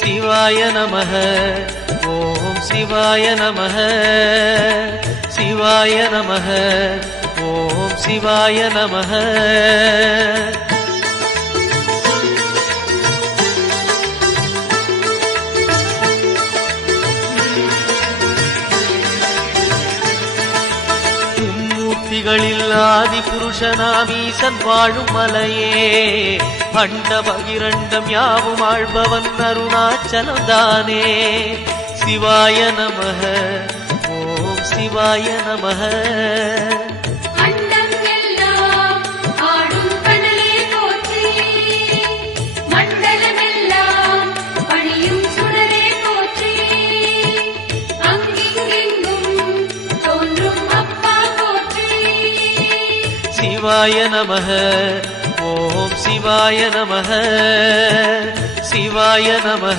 சிவாய நமः. ஓம் சிவாய நமः. சிவாய நமः. ஓம் சிவாய நமः. மும்மூர்த்திகளில் ஆதி புருஷனாம் ஈசன் வாழும் மலையே, அண்ட பகிரண்டம் யாவும் ஆழ்பவன் அருணாச்சலம் தானே. சிவாய நமः. ஓம் சிவாய நமः. சிவாய நமः. ஓம் சிவாய நமः. சிவாய நமः.